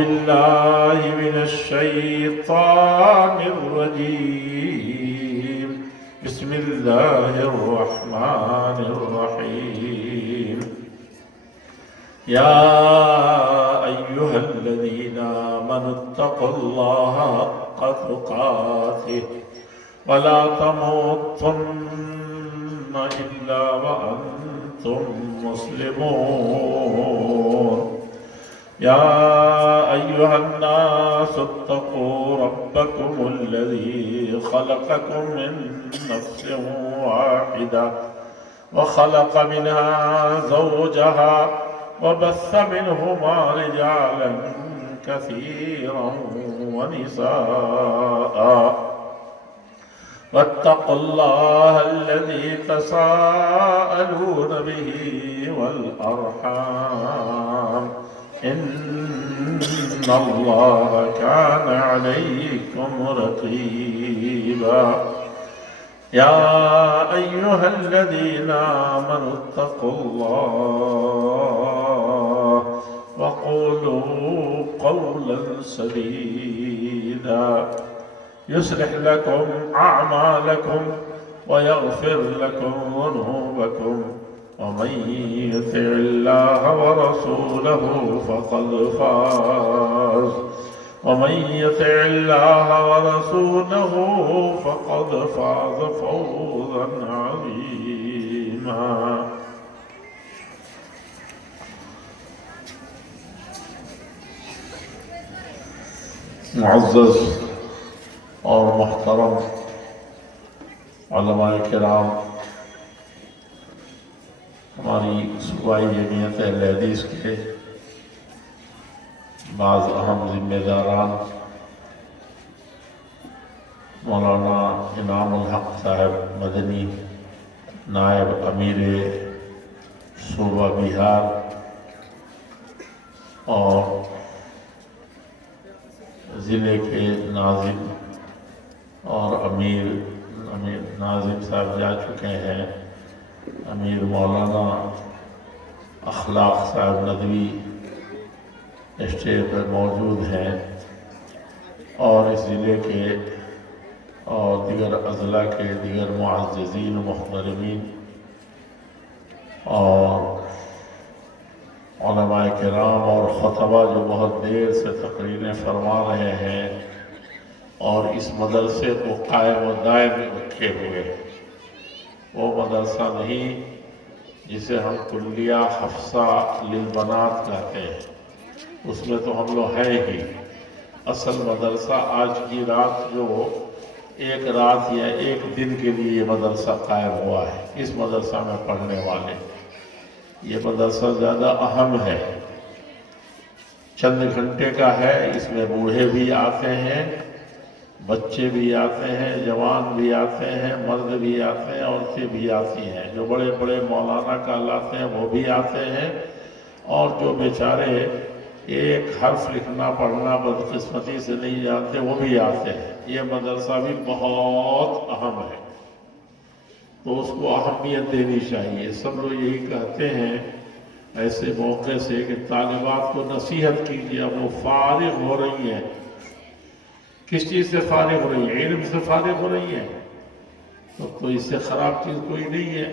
بالله من الشيطان الرجيم. بسم الله الرحمن الرحيم. يا أيها الذين آمنوا اتقوا الله حق تقاته ولا تموتن إلا وأنتم مسلمون. يا أيها الناس اتقوا ربكم الذي خلقكم من نفس واحدة وخلق منها زوجها وبث منهما رجالا كثيرا ونساء واتقوا الله الذي تساءلون به والأرحام إن الله كان عليكم رقيبا. يا أيها الذين آمنوا اتقوا الله وقولوا قولا سديدا يصلح لكم أعمالكم ويغفر لكم ذنوبكم ومن يطع الله ورسوله فقد فاز. ومن يطع الله ورسوله فقد فاز فوزا عظيما. معزز اور محترم علماء کرام، ہماری صوبائی جمعیت اہل حدیث کے بعض اہم ذمہ داران، مولانا انعام الحق صاحب مدنی، نائب امیر صوبہ بہار، اور ضلع کے ناظم اور امیر ناظم صاحب جا چکے ہیں، امیر مولانا اخلاق صاحب ندوی اسٹیج پر موجود ہیں، اور اس ضلع کے اور دیگر اضلاع کے دیگر معززین و محترمین اور علماء کرام اور خطبہ جو بہت دیر سے تقریریں فرما رہے ہیں اور اس مدرسے کو قائم و دائم رکھے ہوئے، وہ مدرسہ نہیں جسے ہم کلیہ حفصہ للبنات کہتے ہیں، اس میں تو ہم لوگ ہیں ہی. اصل مدرسہ آج کی رات جو ایک رات یا ایک دن کے لیے یہ مدرسہ قائم ہوا ہے، اس مدرسہ میں پڑھنے والے، یہ مدرسہ زیادہ اہم ہے، چند گھنٹے کا ہے. اس میں بوڑھے بھی آتے ہیں، بچے بھی آتے ہیں، جوان بھی آتے ہیں، مرد بھی آتے ہیں، عورتیں بھی آتی ہیں. جو بڑے بڑے مولانا کہلاتے ہیں وہ بھی آتے ہیں، اور جو بیچارے ایک حرف لکھنا پڑھنا بدقسمتی سے نہیں جانتے وہ بھی آتے ہیں. یہ مدرسہ بھی بہت اہم ہے، تو اس کو اہمیت دینی چاہیے. سب لوگ یہی کہتے ہیں ایسے موقع سے کہ طالبات کو نصیحت کیجیے. اب وہ فارغ ہو رہی ہیں، کس چیز سے فارغ ہو رہی ہے؟ علم سے فارغ ہو رہی ہے، تو اس سے خراب چیز کوئی نہیں ہے.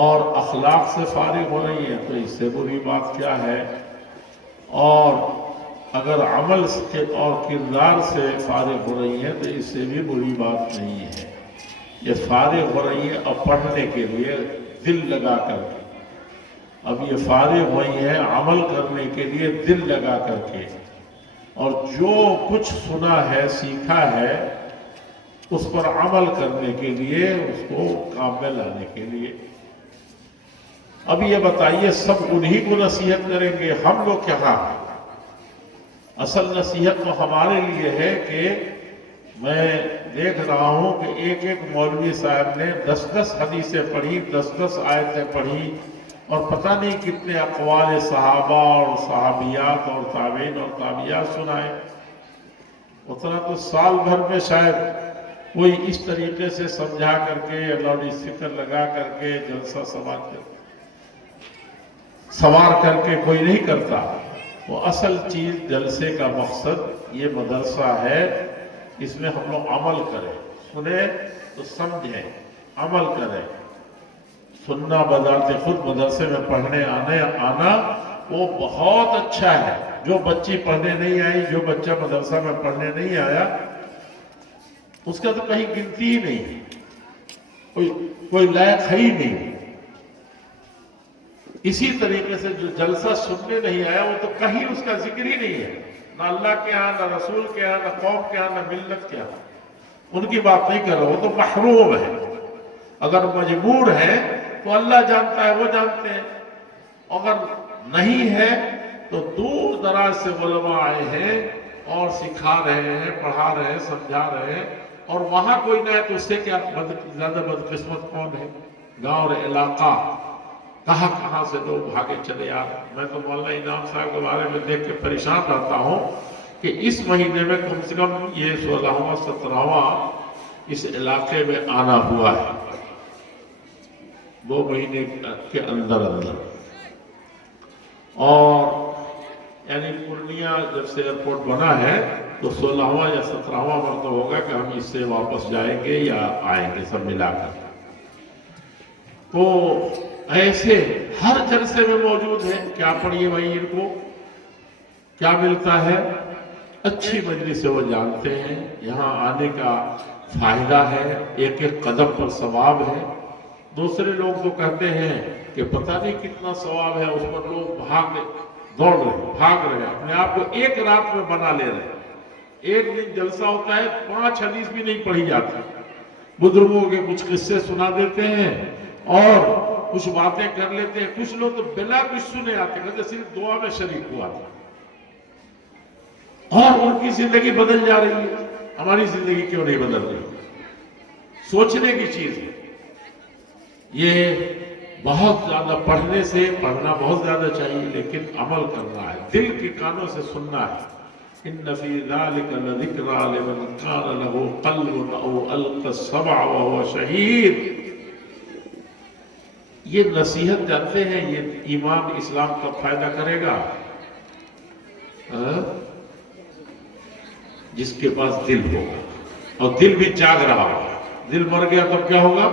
اور اخلاق سے فارغ ہو رہی ہے تو اس سے بری بات کیا ہے؟ اور اگر عمل اور کردار سے فارغ ہو رہی ہے تو اس سے بھی بری بات نہیں ہے. یہ فارغ ہو رہی ہے اب پڑھنے کے لیے دل لگا کر کے، اب یہ فارغ ہوئی ہے عمل کرنے کے لیے دل لگا کر کے، اور جو کچھ سنا ہے سیکھا ہے اس پر عمل کرنے کے لیے، اس کو کام میں لانے کے لیے. اب یہ بتائیے سب انہی کو نصیحت کریں گے، ہم لوگ کہاں ہیں؟ اصل نصیحت تو ہمارے لیے ہے کہ میں دیکھ رہا ہوں کہ ایک ایک مولوی صاحب نے 10 حدیثیں پڑھی، 10 آیتیں پڑھی، اور پتہ نہیں کتنے اقوال صحابہ اور صحابیات اور تابعین اور تابعیات سنائے. اتنا تو سال بھر میں شاید کوئی اس طریقے سے سمجھا کر کے لاؤڈ اسپیکر لگا کر کے جلسہ سوار کر کے کوئی نہیں کرتا. وہ اصل چیز جلسے کا مقصد یہ مدرسہ ہے، اس میں ہم لوگ عمل کریں، سنیں تو سمجھیں، عمل کریں۔ سننا بذات خود مدرسے میں پڑھنے آنا وہ بہت اچھا ہے۔ جو بچی پڑھنے نہیں آئی، جو بچہ مدرسہ میں پڑھنے نہیں آیا، اس کا تو کہیں گنتی ہی نہیں، کوئی لائق ہے ہی نہیں۔ اسی طریقے سے جو جلسہ سننے نہیں آیا، وہ تو کہیں اس کا ذکر ہی نہیں ہے، نہ اللہ کے ہاں، نہ رسول کے ہاں، نہ قوم کے ہاں، نہ ملت کے ہاں۔ ان کی بات نہیں کر رہا، وہ تو محروم ہے۔ اگر مجبور ہے تو اللہ جانتا ہے، وہ جانتے ہیں۔ اگر نہیں ہے تو دور دراز سے علماء آئے ہیں اور سکھا رہے ہیں، پڑھا رہے ہیں، سمجھا رہے ہیں، اور وہاں کوئی نہ ہے تو اس سے کیا زیادہ بدقسمت کون ہے؟ گاؤں اور علاقہ کہاں سے لوگ بھاگے چلے آ رہے ہیں۔ میں تو مولانا انعام صاحب کے بارے میں دیکھ کے پریشان رہتا ہوں کہ اس مہینے میں کم سے کم یہ 16واں 17واں اس علاقے میں آنا ہوا ہے، 2 مہینے کے اندر۔ اور یعنی پورنیہ جب سے ایئرپورٹ بنا ہے تو 16واں یا 17واں مرتبہ ہوگا کہ ہم اس سے واپس جائیں گے یا آئیں گے سب ملا کر۔ تو ایسے ہر جلسے میں موجود ہے۔ کیا پڑھیے بھائی، ان کو کیا ملتا ہے؟ اچھی مجلس سے وہ جانتے ہیں، یہاں آنے کا فائدہ ہے، ایک ایک قدم پر ثواب ہے۔ دوسرے لوگ تو کہتے ہیں کہ پتہ نہیں کتنا ثواب ہے، اس پر لوگ دوڑ رہے، اپنے آپ کو ایک رات میں بنا لے رہے۔ ایک دن جلسہ ہوتا ہے، 5 حدیث بھی نہیں پڑھی جاتی، بزرگوں کے کچھ قصے سنا دیتے ہیں اور کچھ باتیں کر لیتے ہیں۔ کچھ لوگ تو بلا کچھ سنے آتے ہیں، صرف دعا میں شریک ہوا تھا، اور ان کی زندگی بدل جا رہی ہے۔ ہماری زندگی کیوں نہیں بدل رہی؟ سوچنے کی چیز ہے یہ۔ بہت زیادہ پڑھنا بہت زیادہ چاہیے، لیکن عمل کرنا ہے، دل کے کانوں سے سننا ہے۔ ان فی ذلک لذکریٰ لمن کان لہ قلب او القی السمع وہو شہید۔ یہ نصیحت جانتے ہیں، یہ ایمان اسلام کا فائدہ کرے گا جس کے پاس دل ہوگا، اور دل بھی جاگ رہا ہوگا۔ دل مر گیا تب کیا ہوگا؟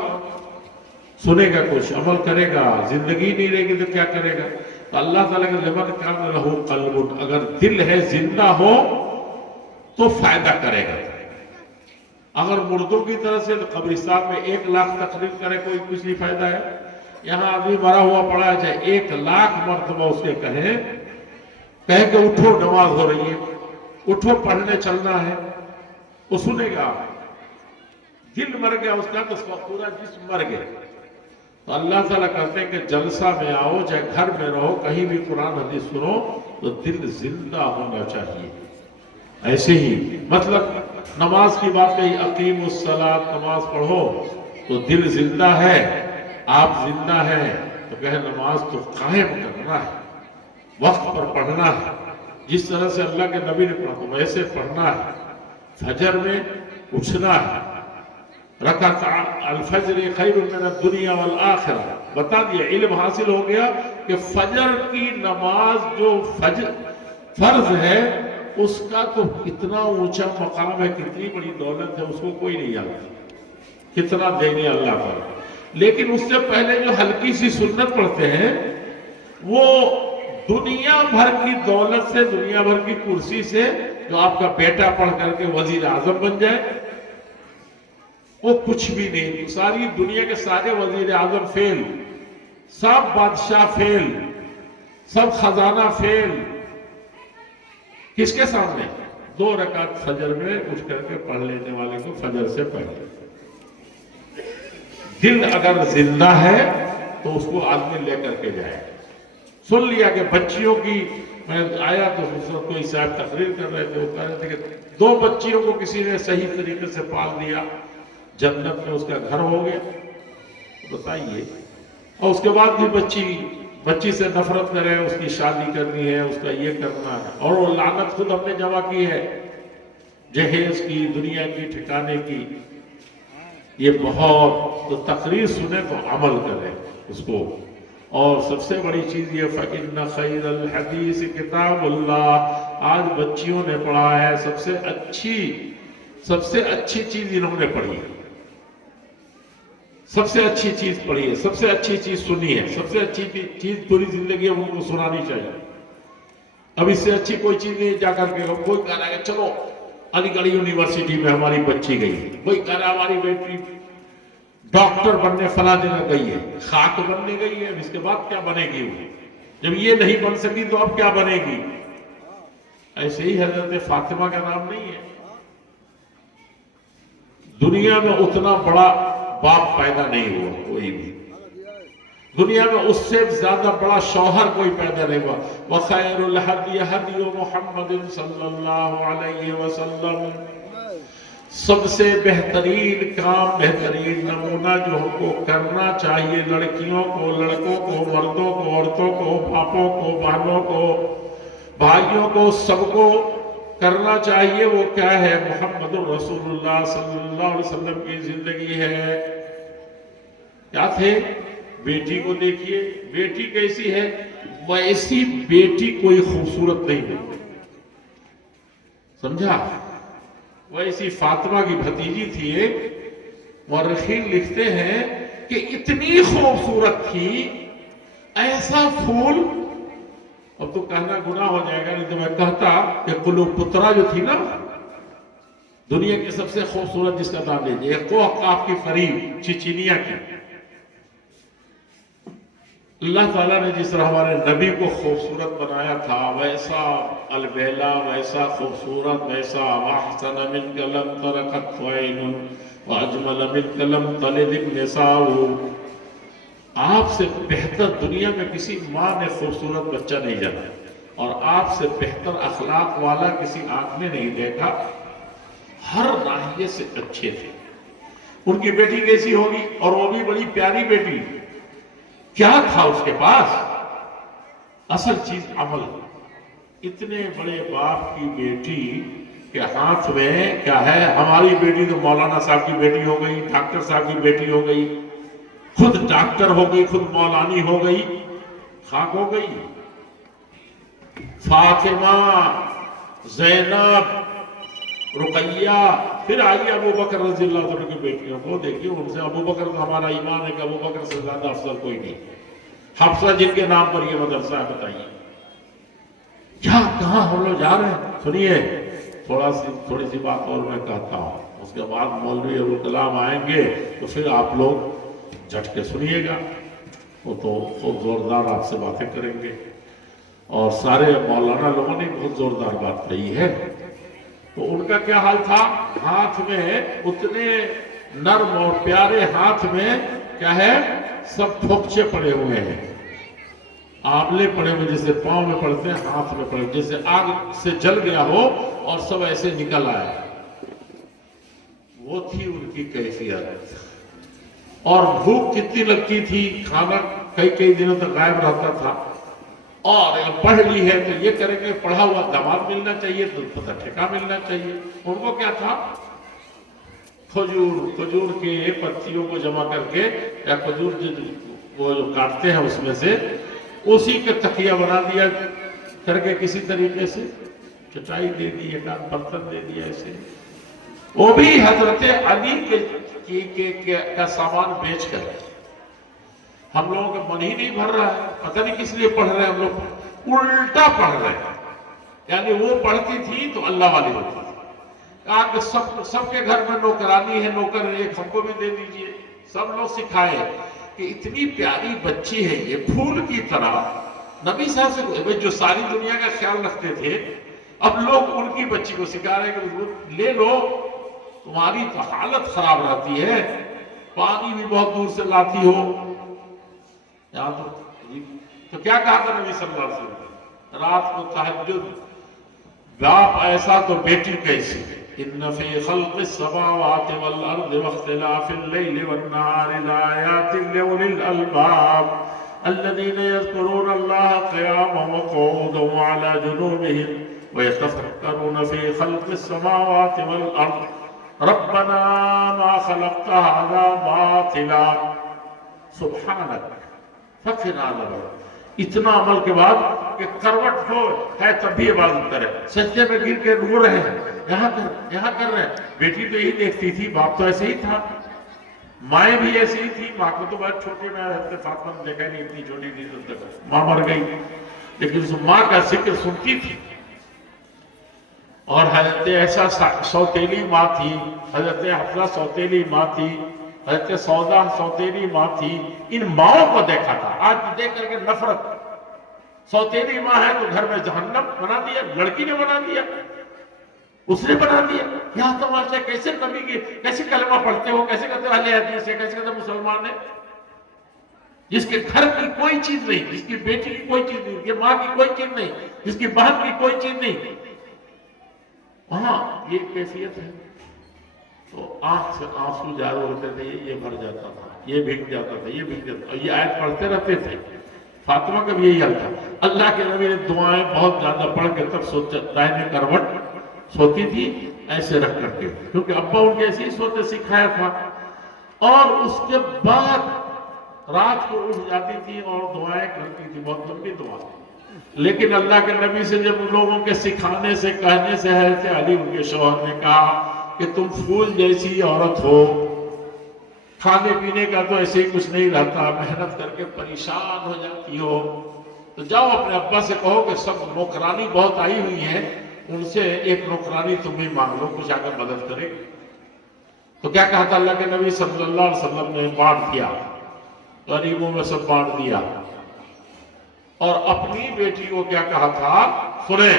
سنے گا کچھ، عمل کرے گا، زندگی نہیں رہے گی تو کیا کرے گا؟ تو اللہ تعالیٰ کے لمن کان لہ قلب، اگر دل ہے، زندہ ہو تو فائدہ کرے گا۔ اگر مردوں کی طرح سے تو قبرستان میں 1 لاکھ تقریر کرے، کوئی کچھ نہیں فائدہ ہے۔ یہاں آدمی مرا ہوا پڑا ہے، چاہے 1 لاکھ مرتبہ اس کے کہے کہ اٹھو نماز ہو رہی ہے، اٹھو پڑھنے چلنا ہے، وہ سنے گا۔ دل مر گیا اس کا تو اس کا پورا جسم مر گیا۔ تو اللہ تعالیٰ کہتے ہیں کہ جلسہ میں آؤ، چاہے گھر میں رہو، کہیں بھی قرآن حدیث سنو تو دل زندہ ہونا چاہیے۔ ایسے ہی مطلب نماز کی بات کہی، اقیم الصلاۃ، نماز پڑھو، تو دل زندہ ہے، آپ زندہ ہیں تو کہ نماز تو قائم کرنا ہے، وقت پر پڑھنا ہے، جس طرح سے اللہ کے نبی نے پڑھا تو ویسے پڑھنا ہے۔ فجر میں اٹھنا ہے، رکعت الفجر خیر من الدنیا والآخرہ، بتا دیا، علم حاصل ہو گیا کہ فجر کی نماز جو فرض ہے اس کا تو اتنا اونچا مقام ہے، کتنی بڑی دولت ہے، اس کو کوئی نہیں جانتا کتنا دینے اللہ پر۔ لیکن اس سے پہلے جو ہلکی سی سنت پڑھتے ہیں وہ دنیا بھر کی دولت سے، دنیا بھر کی کرسی سے، جو آپ کا بیٹا پڑھ کر کے وزیر اعظم بن جائے، وہ کچھ بھی نہیں۔ ساری دنیا کے سارے وزیر اعظم فیل، سب بادشاہ فیل، سب خزانہ فیل، کس کے سامنے؟ 2 رکعت فجر میں اٹھ کر کے پڑھ لینے والے کو فجر سے پہلے۔ دل اگر زندہ ہے تو اس کو آدمی لے کر کے جائے۔ سن لیا کہ بچیوں کی، میں آیا تو کوئی صاحب تقریر کر رہے تھے، وہ کہہ رہے تھے کہ 2 بچیوں کو کسی نے صحیح طریقے سے پال دیا، جنت میں اس کا گھر ہو گیا۔ بتائیے، اور اس کے بعد بھی بچی سے نفرت کرے، اس کی شادی کرنی ہے، اس کا یہ کرنا ہے، اور وہ لعنت خود ہم نے جمع کی ہے، جہیز کی، دنیا کی، ٹھکانے کی۔ یہ بہت، تو تقریر سنے تو عمل کرے اس کو، اور سب سے بڑی چیز یہ فَإِنَّ خَيْرَ الْحَدِيثِ کتاب اللہ، آج بچیوں نے پڑھا ہے سب سے اچھی چیز انہوں نے پڑھی ہے، سب سے اچھی چیز پڑھی ہے، سب سے اچھی چیز سنی ہے، سب سے اچھی چیز پوری زندگی ان کو سنانی چاہیے۔ اب اس سے اچھی کوئی چیز نہیں جا کر کے کوئی کہہ رہا ہے کہ چلو علی گڑھ یونیورسٹی میں ہماری بچی گئی، کوئی کہہ رہا ہے ہماری بیٹی ڈاکٹر بننے فلاں جگہ گئی ہے، خاک بننے گئی ہے، اب اس کے بعد کیا بنے گی وہ؟ جب یہ نہیں بن سکی تو اب کیا بنے گی؟ ایسے ہی حضرت فاطمہ کا نام نہیں ہے، دنیا میں اتنا بڑا باپ پیدا نہیں ہوا کوئی بھی، دنیا میں اس سے زیادہ بڑا شوہر کوئی پیدا نہیں ہوا۔ وَخَيْرُ الْحَدْيِ حَدْيُ مُحَمَّدٍ صلی اللہ علیہ وسلم، سب سے بہترین کام، بہترین نمونہ جو ہم کو کرنا چاہیے، لڑکیوں کو، لڑکوں کو، مردوں کو، عورتوں کو، باپوں کو، بہنوں کو، بھائیوں کو، سب کو کرنا چاہیے، وہ کیا ہے؟ محمد الرسول اللہ صلی اللہ علیہ وسلم کی زندگی ہے۔ کیا تھے؟ بیٹی کو دیکھیے، بیٹی کیسی ہے؟ ویسی بیٹی کوئی خوبصورت نہیں ہے، سمجھا؟ ویسی فاطمہ کی بھتیجی تھی ایک، مورخین لکھتے ہیں کہ اتنی خوبصورت تھی، ایسا پھول، اب تو کہنا گناہ ہو جائے گا، نہیں تو میں کہتا کہ کلوپترا جو تھی نا، دنیا کی سب سے خوبصورت جس کا نام لیجیے، کوہ قاف کی قریب چچینیا کی، اللہ تعالیٰ نے جس طرح ہمارے نبی کو خوبصورت بنایا تھا، ویسا البیلا، ویسا خوبصورت، ویسا احسن منک لم تر قط عین واجمل منک لم تلد النساء، آپ سے بہتر دنیا میں کسی ماں نے خوبصورت بچہ نہیں جانا، اور آپ سے بہتر اخلاق والا کسی آنکھ نے نہیں دیکھا، ہر ناحیے سے اچھے تھے۔ ان کی بیٹی کیسی ہوگی؟ اور وہ بھی بڑی پیاری بیٹی، کیا تھا اس کے پاس؟ اصل چیز عمل۔ اتنے بڑے باپ کی بیٹی کے ہاتھ میں کیا ہے؟ ہماری بیٹی تو مولانا صاحب کی بیٹی ہو گئی، ڈاکٹر صاحب کی بیٹی ہو گئی، خود ڈاکٹر ہو گئی، خود مولانی ہو گئی، خاک ہو گئی۔ فاطمہ، زینب، رقیہ، پھر آئیے ابو بکر رضی اللہ عنہ کی بیٹیوں کو دیکھیے، ان سے ابو بکر تو ہمارا ایمان ہے کہ ابو بکر سے زیادہ افضل کوئی نہیں۔ حفصہ جن کے نام پر یہ مدرسہ ہے، بتائیے کیا، کہاں ہم لوگ جا رہے ہیں؟ سنیے تھوڑی سی بات اور میں کہتا ہوں، اس کے بعد مولوی ابوالکلام آئیں گے تو پھر آپ لوگ جھٹ کے سنیے گا، وہ تو خوب زوردار آپ سے باتیں کریں گے، اور سارے مولانا لوگوں نے بہت زوردار بات کہی ہے۔ تو ان کا کیا حال تھا؟ ہاتھ میں اتنے نرم اور پیارے ہاتھ میں کیا ہے؟ سب پھوکچے پڑے ہوئے ہیں، آبلے پڑے ہوئے، جیسے پاؤں میں پڑتے ہیں، ہاتھ میں پڑے، جیسے آگ سے جل گیا ہو اور سب ایسے نکل آئے۔ وہ تھی ان کی کیفیت۔ اور بھوک کتنی لگتی تھی، کھانا کئی دنوں تک غائب رہتا تھا، اور پڑھ لی ہے تو یہ کریں گے، پڑھا ہوا داماد ملنا چاہیے تو پتہ ٹھیکا ملنا چاہیے۔ ان کو کیا تھا؟ کھجور کے پتیوں کو جمع کر کے، یا کھجور وہ جو کاٹتے ہیں اس میں سے، اسی کے تکیہ بنا دیا کر کے، کسی طریقے سے چٹائی دے دی، ایک آدھ برتن دے دیا ایسے، وہ بھی حضرت علی کا سامان بیچ کر۔ ہم لوگوں کا من ہی نہیں بھر رہا ہے، پتہ نہیں کس لیے پڑھ رہے ہیں، ہم لوگ الٹا پڑھ رہے ہیں۔ یعنی وہ پڑھتی تھی تو اللہ والی ہوتی تھی، کہا کہ سب کے گھر میں نوکرانی ہے، نوکر ایک ہم کو بھی دے دیجئے۔ سب لوگ سکھائے کہ اتنی پیاری بچی ہے یہ، پھول کی طرح۔ نبی صاحب سے جو ساری دنیا کا خیال رکھتے تھے، اب لوگ ان کی بچی کو سکھا رہے ہیں کہ لے لو، تمہاری تو حالت خراب رہتی ہے، پانی بھی بہت دور سے لاتی ہو۔ تو کیا کہا تھا نبی صلی اللہ علیہ وسلم؟ رات کو تہجد، باپ ایسا تو بیٹی کیسی؟ ان فی خلق السماوات والارض واختلاف اللیل والنہار لآیات لأولی الالباب الذین یذکرون اللہ قیاما وقعودا وعلی جنوبہم ویتفکرون فی خلق السماوات والارض ربنا ما خلقت هذا باطلا سبحانک سب سے نہ بڑھو. اتنا عمل کے بعد کہ کروٹ ہو ہے تب بھی عبادت کرے, سجدے میں گر کے رو رہے ہیں, یہاں کر رہے ہیں. بیٹی تو یہی دیکھتی تھی, باپ تو ایسے ہی تھا, مائیں بھی ایسی ہی تھی. ماں کو تو بہت چھوٹے میں حضرت فاطمہ نے دیکھا نہیں, اتنی چھوٹی تھی تو تک ماں مر گئی, لیکن اس ماں کا ذکر سنتی تھی. اور حضرت ایسا سوتیلی ماں تھی, حضرت حفصہ سوتیلی ماں تھی, حضرت سودا سوتیلی ماں تھی. ان ماؤں کو دیکھا تھا, آج دیکھ کر کے نفرت. سوتیلی ماں ہے تو گھر میں جہنم بنا دیا, لڑکی نے بنا دیا, اس نے بنا دیا. کیا تماشا, کیسے نبی کی, کیسے کلمہ پڑھتے ہو, کیسے کہتے ہو اہل حدیث ہے, کیسے کہتے ہو مسلمان ہے, جس کے گھر کی کوئی چیز نہیں, جس کی بیٹی کی کوئی چیز نہیں, جس کی ماں کی کوئی چیز نہیں, جس کی بہن کی کوئی چیز نہیں, وہاں یہ کیفیت ہے. تو آنکھ سے آنسو جاری ہوتے تھے, یہ بھر جاتا تھا, یہ بھیگ جاتا تھا, یہ بھیگ جاتا تھا. یہ آیت پڑھتے رہتے تھے. فاطمہ کا بھی یہی حال تھا. اللہ کے نبی نے دعائیں بہت زیادہ پڑھ کے تب دائیں کروٹ سوتی تھی ایسے رکھ کر کے, کیونکہ ابا ان کے ایسے ہی سوتے سکھایا تھا. اور اس کے بعد رات کو اٹھ جاتی تھی اور دعائیں کرتی تھی, بہت لمبی دعا. لیکن اللہ کے نبی سے جب ان لوگوں کے سکھانے سے کہنے سے حضرت علی ان کے شوہر نے کہا کہ تم پھول جیسی عورت ہو, کھانے پینے کا تو ایسے ہی کچھ نہیں رہتا, محنت کر کے پریشان ہو جاتی ہو, تو جاؤ اپنے ابا سے کہو کہ سب نوکرانی بہت آئی ہوئی ہیں, ان سے ایک نوکرانی تم بھی مانگ لو, کچھ آ کر مدد کرے. تو کیا کہا تھا اللہ کے نبی صلی اللہ علیہ وسلم نے, بانٹ دیا, غریبوں میں سب بانٹ دیا. اور اپنی بیٹی کو کیا کہا تھا, سنیں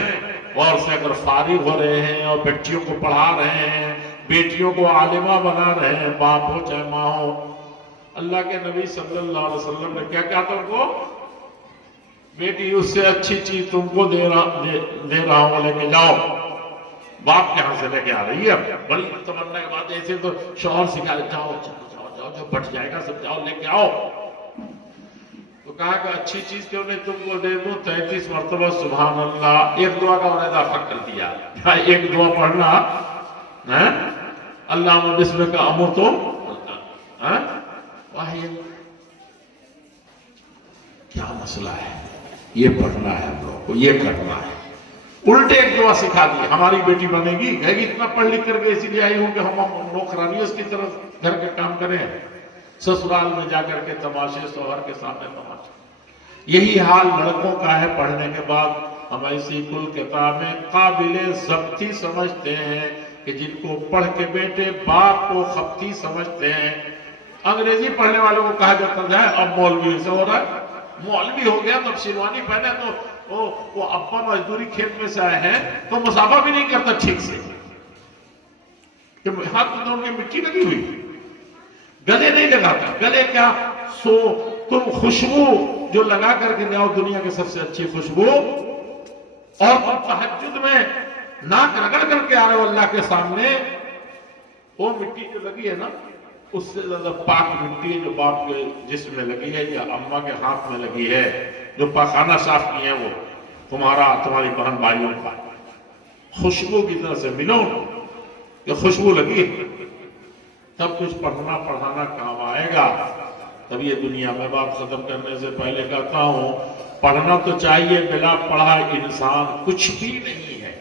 غور سے, اگر فارغ ہو رہے ہیں اور بچیوں کو پڑھا رہے ہیں, بیٹیوں کو عالمہ بنا رہے ہیں, باپ ہو چاہے ماں ہو, اللہ کے نبی صلی اللہ علیہ وسلم نے کیا کہا تھا ان کو, بیٹی اس سے اچھی چیز تم کو دے رہا ہوں, لے کے جاؤ. باپ کہاں سے لے کے آ رہی ہے, بڑی تمنا کی بات. ایسے تو شوہر سکھا رہے, جاؤ جاؤ جاؤ, جو بٹ جائے گا سب جاؤ لے کے آؤ. تو کہا کہ اچھی چیز کیوں نہیں تم کو دے دوں, 33 مرتبہ سبحان اللہ. ایک دعا کا انہیں اضافہ کر دیا, ایک دعا پڑھنا, اللہ بسم کا امر تو واحد. کیا مسئلہ ہے, یہ پڑھنا ہے ہم لوگ کو, یہ کرنا ہے. الٹے ایک دعا سکھا دی, ہماری بیٹی بنے گی, کہے گی اتنا پڑھ لکھ کر کے اسی لیے آئی ہوں کہ ہم نوکرانی اس کی طرف گھر کے کام کریں, سسرال میں جا کر کے تماشے, شوہر کے سامنے تماشے. یہی حال لڑکوں کا ہے. پڑھنے کے بعد ہم ایسی کل کتابیں قابل ضبطی سمجھتے ہیں کہ جن کو پڑھ کے بیٹے باپ کو خبتی سمجھتے ہیں. انگریزی پڑھنے والوں کو کہا جاتا ہے اب مولوی سے ہو رہا ہے, مولوی ہو گیا تو اب شیروانی پہنے تو وہ ابا مزدوری کھیت میں سے آئے ہیں تو مسافہ بھی نہیں کرتا ٹھیک سے, کہ ہاتھ میں ان کی مٹی لگی ہوئی, گلے نہیں لگاتا. گلے کیا, سو تم خوشبو جو لگا کر کے جاؤ, دنیا کی سب سے اچھی خوشبو, اور تم تہجد میں ناک رگڑ کر کے آ رہے ہو اللہ کے سامنے, وہ مٹی جو لگی ہے نا, اس سے زیادہ پاک مٹی ہے جو باپ کے جسم میں لگی ہے یا اماں کے ہاتھ میں لگی ہے, جو پاخانہ صاف کی ہے وہ تمہارا, تمہاری بہن بھائیوں کا. خوشبو کی طرح سے ملو کہ خوشبو لگی, تب کچھ پڑھنا پڑھانا کام آئے گا, تب یہ دنیا میں. بات ختم کرنے سے پہلے کہتا ہوں, پڑھنا تو چاہیے, بلا پڑھا انسان کچھ بھی نہیں ہے,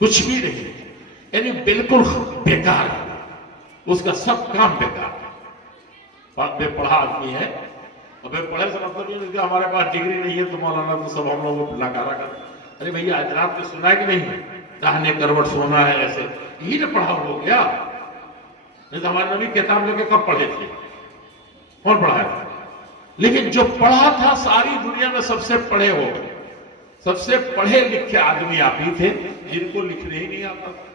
کچھ بھی نہیں ہے, یعنی بالکل بیکار ہے, اس کا سب کام بیکار ہے. بے پڑھا آدمی ہے, اور بے پڑھے سے مطلب یہ کہ ہمارے پاس ڈگری نہیں ہے تو مولانا تو سب ہم لوگوں کو لگارا کر. ارے بھئی آج رات کو سنا ہے کہ نہیں, داہنے کروٹ سونا ہے, ایسے یہی نہ پڑھا ہو گیا. نہیں تو ہمارے نبی کتاب لے کے کب پڑھے تھے, کون پڑھایا تھا؟ لیکن جو پڑھا تھا ساری دنیا میں سب سے پڑھے ہو گئے, سب سے پڑھے لکھے آدمی آپ ہی تھے جن کو لکھنے ہی نہیں آتا تھا.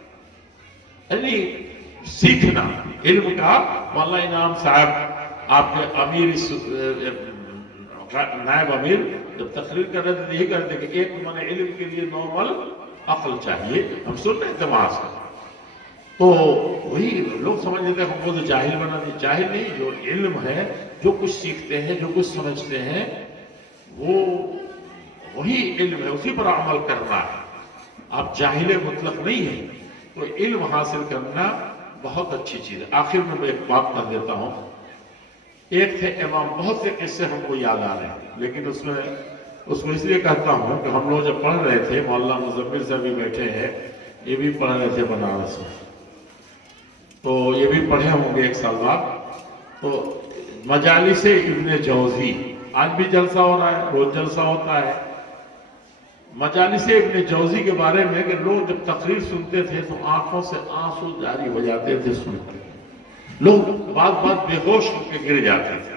یعنی سیکھنا علم کا. مولانا انعام صاحب آپ کے امیر, نائب امیر, جب تقریر کر رہے تھے یہی کرتے کہ ایک من علم کے لیے نارمل عقل چاہیے. ہم سن رہے تھے وہاں سے, تو وہی لوگ سمجھ لیتے ہیں ہم کو تو جاہل بنا دیں. جاہل نہیں, جو علم ہے, جو کچھ سیکھتے ہیں, جو کچھ سمجھتے ہیں, وہ وہی علم ہے, اسی پر عمل کرنا ہے. آپ جاہل مطلق نہیں ہیں. تو علم حاصل کرنا بہت اچھی چیز ہے. آخر میں ایک بات کر دیتا ہوں, ایک تھے امام، بہت سے قصے ہم کو یاد آ رہے ہیں، لیکن اس کو اس لیے کہتا ہوں کہ ہم لوگ جب پڑھ رہے تھے، مولانا مزمل سے بھی بیٹھے ہیں، یہ بھی پڑھ رہے تھے بنارس میں، تو یہ بھی پڑھے ہوں گے ایک سال بعد. تو مجالس ابن جوزی، آج بھی جلسہ ہو رہا ہے، روز جلسہ ہوتا ہے. مجالس ابن جوزی کے بارے میں کہ لوگ جب تقریر سنتے تھے تو آنکھوں سے آنسو جاری ہو جاتے تھے سنتے، لوگ بات بے ہوش ہو کے گر جاتے تھے.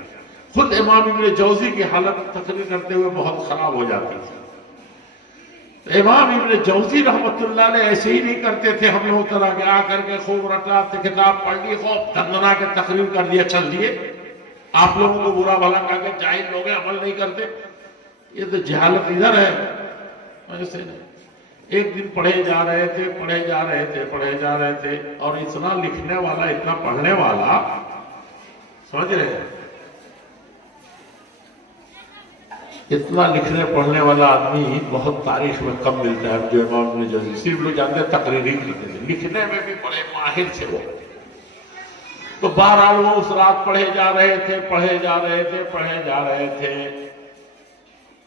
خود امام ابن جوزی کی حالت تقریر کرتے ہوئے بہت خراب ہو جاتی تھی. امام ابن جوزی رحمت اللہ علیہ ایسے ہی نہیں کرتے تھے ہم لوگ طرح کے آ کر کے خوب رٹا کتاب پڑھ لی، خوب دندنا کے تقریر کر دیا، چل دیے. آپ لوگوں کو برا بھلا کہا کہ جاہل لوگ ہیں، عمل نہیں کرتے. یہ تو جہالت ادھر ہے، ایسے نہیں. ایک دن پڑھے جا رہے تھے اور اتنا لکھنے والا، اتنا پڑھنے والا، سمجھ رہے ہیں، اتنا لکھنے پڑھنے والا آدمی بہت تاریخ میں کم ملتا ہے جو امام ابن جوزی. صرف لوگ جانتے ہیں تقریر ہی کرتے تھے، لکھنے میں بھی بڑے ماہر تھے وہ. تو بہرحال وہ اس رات پڑھے جا رہے تھے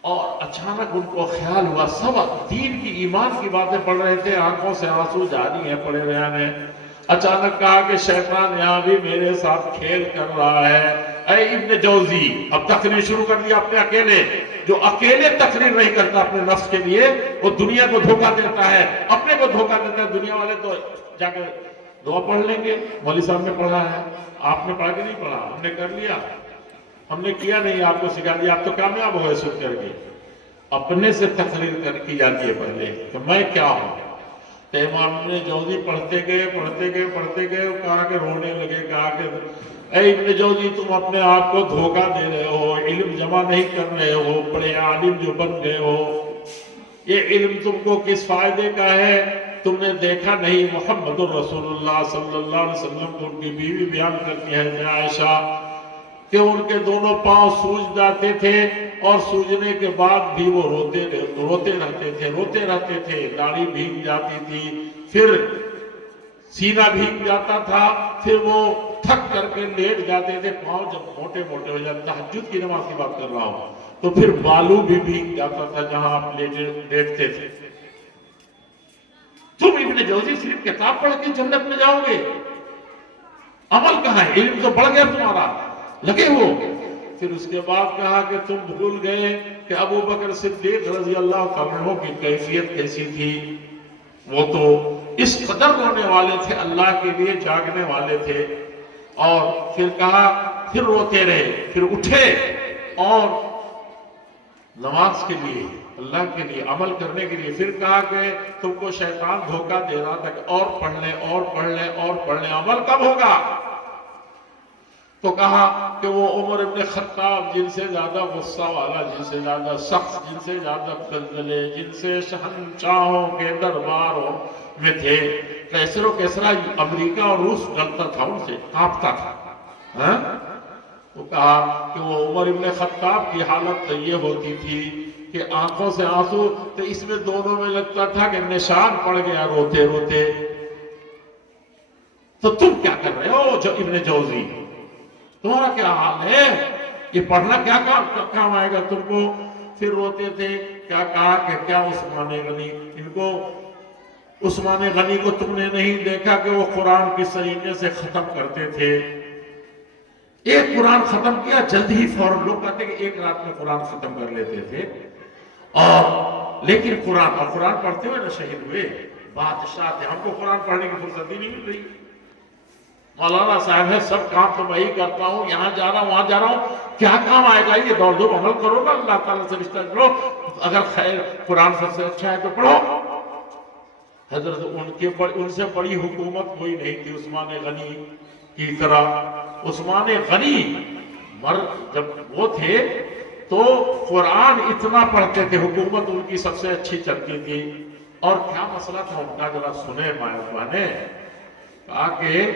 اور اچانک ان کو خیال ہوا، سب دین کی، ایمان کی باتیں پڑھ رہے تھے، آنکھوں سے آنسو جاری ہیں پڑھے رہے. اچانک کہا کہ شیطان یہاں بھی میرے ساتھ کھیل کر رہا ہے. اے ابن جوزی، اب تقریر شروع کر دیا اپنے اکیلے. جو اکیلے تقریر نہیں کرتا اپنے نفس کے لیے، وہ دنیا کو دھوکہ دیتا ہے، اپنے کو دھوکہ دیتا ہے. دنیا والے تو جا کے دعا پڑھ لیں گے، مولوی صاحب نے پڑھا ہے، آپ نے پڑھا کہ نہیں پڑھا، ہم نے کر لیا، ہم نے کیا نہیں، آپ کو سکھا دیا، آپ تو کامیاب ہوئے سن کر کے. اپنے سے تقریر کی جاتی ہے پہلے کہ میں کیا ہوں. تو امام ابن جوزی پڑھتے گئے، کہا کہ رونے لگے، کہا کہ اے ابن جوزی، تم اپنے آپ کو دھوکہ دے رہے ہو، علم جمع نہیں کر رہے ہو، بڑے عالم جو بن گئے ہو، یہ علم تم کو کس فائدے کا ہے؟ تم نے دیکھا نہیں محمد الرسول اللہ صلی اللہ علیہ وسلم کو ان کی بیوی بیان کرتی ہے عائشہ کہ ان کے دونوں پاؤں سوج جاتے تھے اور سوجنے کے بعد بھی وہ روتے رہتے تھے. داڑھی بھیگ جاتی تھی، پھر سینہ بھیگ جاتا تھا، پھر وہ تھک کر کے لیٹ جاتے تھے. پاؤں جب موٹے ہو جاتے، تہجد کی نماز کی بات کر رہا ہوں، تو پھر بالو بھی بھیگ جاتا تھا جہاں آپ لیٹتے تھے. تم ابن جوزی صرف کتاب پڑھ کے جنت میں جاؤ گے، عمل کہاں ہے؟ علم تو بڑھ گیا تمہارا، لگے ہو. پھر اس کے بعد کہا کہ تم بھول گئے کہ ابو بکر صدیق رضی اللہ عنہ کی کیفیت کیسی تھی. وہ تو اس قدر رونے والے تھے، اللہ کے لیے جاگنے والے تھے. اور پھر کہا، پھر روتے رہے، پھر اٹھے اور نماز کے لیے، اللہ کے لیے عمل کرنے کے لیے. پھر کہا کہ تم کو شیطان دھوکہ دے رہا تھا کہ اور پڑھ لیں، عمل کب ہوگا؟ تو کہا کہ وہ عمر ابن خطاب جن سے زیادہ غصہ والا، جن سے زیادہ سخت، جن سے زیادہ زلزلے، جن سے شہنشاہوں کے درباروں میں تھے، کیسر و کیسرا امریکہ اور روس ڈرتا تھا، ان سے کانپتا تھا. تو کہا کہ وہ عمر ابن خطاب کی حالت تو یہ ہوتی تھی کہ آنکھوں سے آنسو، تو اس میں دونوں میں لگتا تھا کہ نشان پڑ گیا روتے روتے. تو تم کیا کر رہے ہو جو ابن جوزی، تمہارا کیا حال ہے؟ یہ پڑھنا کیا کام آئے گا تم کو؟ پھر روتے تھے. کیا کہا کہ کیا عثمان غنی، ان کو عثمان غنی کو تم نے نہیں دیکھا کہ وہ قرآن کی سرینے سے ختم کرتے تھے؟ ایک قرآن ختم کیا جلد ہی فوراً، لوگ کہتے کہ ایک رات میں قرآن ختم کر لیتے تھے، اور لیکن قرآن پڑھتے ہوئے نہ شہید ہوئے، بادشاہ تھے. ہم کو قرآن پڑھنے کی فرصت ہی نہیں مل رہی. مولانا صاحب ہے، سب کام تو میں ہی کرتا ہوں، یہاں جا رہا ہوں وہاں جا رہا ہوں، کیا کام آئے گا؟ یہ دوڑ عمل کرو نا، اللہ تعالیٰ سے رشتہ کرو، اگر خیر قرآن سب سے اچھا ہے تو پڑھو. حضرت ان سے بڑی حکومت کوئی نہیں تھی عثمان غنی کی طرح. عثمان غنی جب وہ تھے تو قرآن اتنا پڑھتے تھے، حکومت ان کی سب سے اچھی چلتی تھی. اور کیا مسئلہ تھا ان کا، ذرا سنے مائبا نے. کہا کہ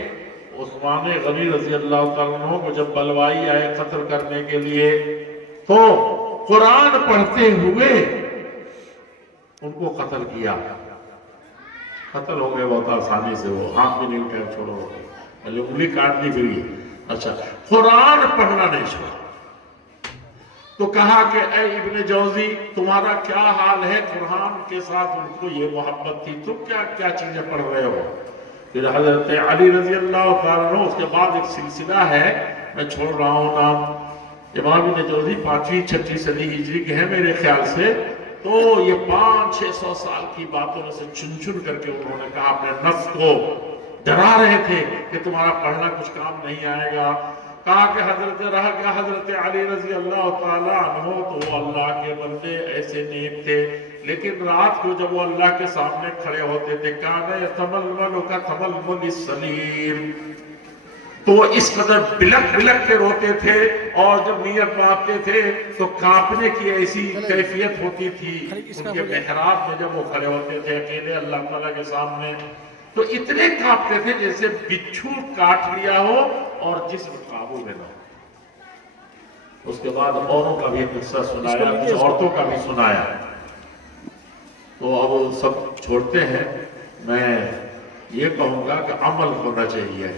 عثمان غنی رضی اللہ تعالیٰ عنہ کو جب بلوائی آئے قتل کرنے کے لیے، تو قرآن پڑھتے ہوئے ان کو قتل کیا. قتل ہو گئے بہت آسانی سے، وہ ہاتھ بھی نہیں اٹھائے، چھوڑو پہلے انگلی کاٹ دی. پھر اچھا، قرآن پڑھنا نہیں چھوڑا. تو کہا کہ اے ابن جوزی تمہارا کیا حال ہے؟ قرآن کے ساتھ ان کو یہ محبت تھی، تم کیا چیزیں پڑھ رہے ہو؟ پھر حضرت علی رضی اللہ تعالیٰ عنہ، اس کے بعد ایک سلسلہ ہے، میں چھوڑ رہا ہوں نام، امام ابن جوزی 5ویں 6ویں صدی ہجری کے ہیں میرے خیال سے. تو یہ 500-600 سال کی باتوں میں سے چن چن کر کے انہوں نے کہا، اپنے نفس کو ڈرا رہے تھے کہ تمہارا پڑھنا کچھ کام نہیں آئے گا. کہا کہ حضرت علی رضی اللہ تعالیٰ عنہ تو وہ اللہ کے بندے ایسے نیک تھے، لیکن رات کو جب وہ اللہ کے سامنے کھڑے ہوتے تھے کان یتململ کتململ السلیم، تو وہ اس قدر بلک بلک کے روتے تھے، اور جب نیت باندھتے تھے تو کانپنے کی ایسی کیفیت ہوتی تھی ان کے محراب میں جب وہ کھڑے ہوتے تھے اکیلے اللہ تعالیٰ کے سامنے، تو اتنے کانپتے تھے جیسے بچھو کاٹ لیا ہو اور جسم قابو میں نہ ہو. اس کے بعد اوروں کا بھی قصہ سنایا، کچھ عورتوں کا بھی سنایا. تو اب سب چھوڑتے ہیں، میں یہ کہوں گا کہ عمل ہونا چاہیے،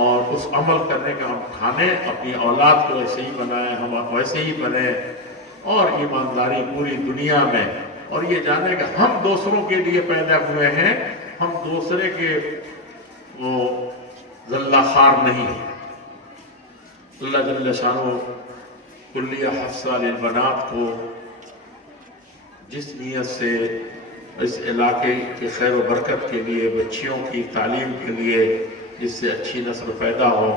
اور اس عمل کرنے کا ہم کھانے، اپنی اولاد کو ایسے ہی بنائیں، ہم ویسے ہی بنیں، اور ایمانداری پوری دنیا میں، اور یہ جانے کہ ہم دوسروں کے لیے پیدا ہوئے ہیں، ہم دوسرے کے وہ ذلہ خار نہیں ہیں. اللہ جل شانہ کلیہ حفصہ للبنات کو جس نیت سے اس علاقے کے خیر و برکت کے لیے، بچیوں کی تعلیم کے لیے، جس سے اچھی نسل پیدا ہو،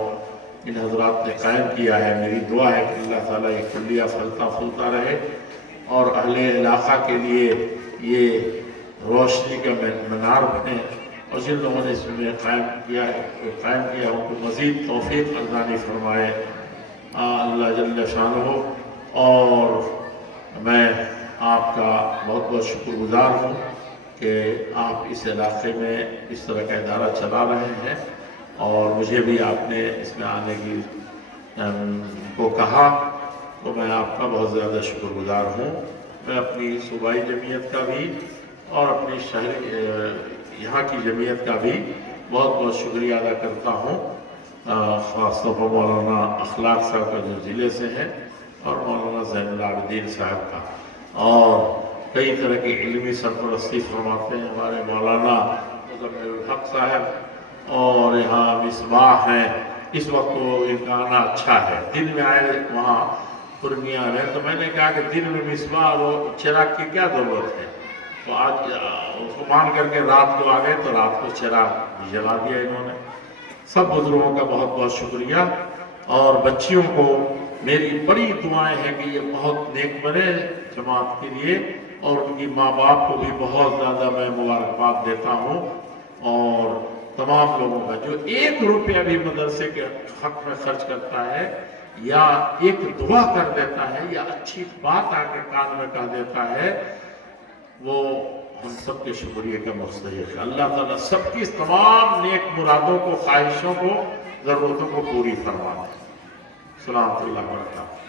ان حضرات نے قائم کیا ہے. میری دعا ہے کہ اللہ تعالیٰ یہ کلیہ پھلتا پھولتا رہے، اور اہل علاقہ کے لیے یہ روشنی کا منار بنے، اور جن لوگوں نے اس میں قائم کیا ان کو مزید توفیق ارزانی فرمائے اللہ جل شانہ. اور میں آپ کا بہت بہت شکر گزار ہوں کہ آپ اس علاقے میں اس طرح کا ادارہ چلا رہے ہیں، اور مجھے بھی آپ نے اس میں آنے کی کو کہا، تو میں آپ کا بہت زیادہ شکر گزار ہوں. میں اپنی صوبائی جمعیت کا بھی اور اپنی یہاں کی جمعیت کا بھی بہت بہت شکریہ ادا کرتا ہوں، خاص طور پر مولانا اخلاق صاحب کا جو ضلع سے ہے، اور مولانا زین العابدین صاحب کا، اور کئی طرح کی علمی سرپرستی فرماتے ہیں ہمارے مولانا مظفر الحق صاحب، اور یہاں مصباح ہیں. اس وقت تو ان کا آنا اچھا ہے، دن میں آئے وہاں پورنیہ میں، تو میں نے کہا کہ دن میں مصباح اور چراغ کی کیا ضرورت ہے، تو آج اس کو مان کر کے رات کو آ گئے، تو رات کو چراغ جلا دیا انہوں نے. سب بزرگوں کا بہت بہت شکریہ، اور بچیوں کو میری بڑی دعائیں ہیں کہ یہ بہت نیک بنے جماعت کے لیے، اور ان کی ماں باپ کو بھی بہت زیادہ میں مبارکباد دیتا ہوں. اور تمام لوگوں کا جو 1 روپیہ بھی مدرسے کے حق میں خرچ کرتا ہے، یا ایک دعا کر دیتا ہے، یا اچھی بات آ کے کان میں کہہ دیتا ہے، وہ ہم سب کے شکریہ کا مستحق ہے. اللہ تعالیٰ سب کی تمام نیک مرادوں کو، خواہشوں کو، ضرورتوں کو پوری فرما دے. سلام اللہ وبرکاتہ.